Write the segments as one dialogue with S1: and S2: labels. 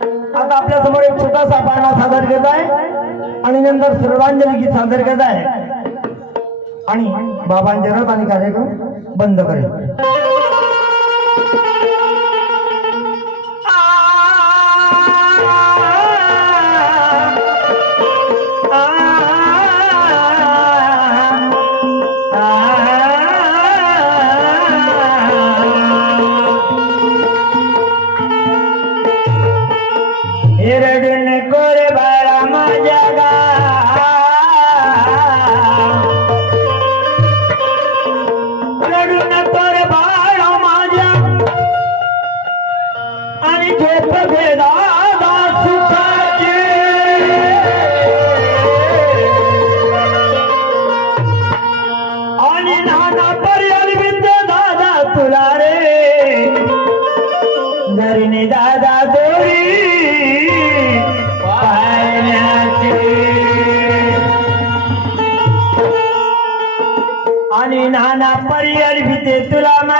S1: आता आपल्यासमोर एक छोटासा पाळणा सादर करत आहे. आणि नंतर सर्वांजली गीत सादर करत आहे. आणि बाबांच्या रथ आणि कार्यक्रम बंद करेल. रडून कोरे बाळा माझ्या गा. रडून कोरे बाळा माझ्या. आणि झोप घे दादा सुखाची. आणि नाना पर्याय विद्या दादा तुला रे. धरणी दादा आणि नाना पर्याय भीते तुला मा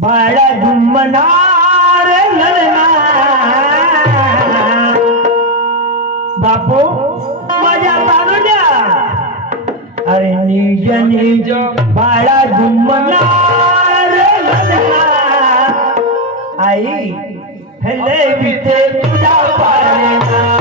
S1: बाळा झुम्मनार बापू माझ्या बाळूच्या अरे निज निज बाळा झुम्मनार आई हले तुझा
S2: पाळणार